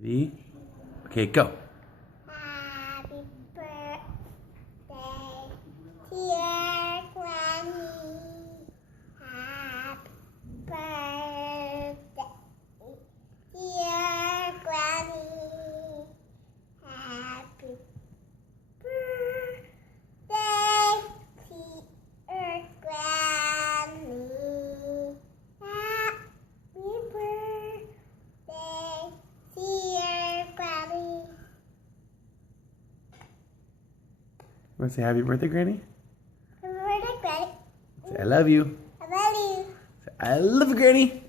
Ready? Okay, go. Happy birthday, dear Granny. Happy birthday, dear Granny. Happy birthday, dear Granny. Happy birthday, dear Granny. You want to say happy birthday, Granny? Happy birthday, Granny. Say, I love you. I love you. Say, I love you, Granny.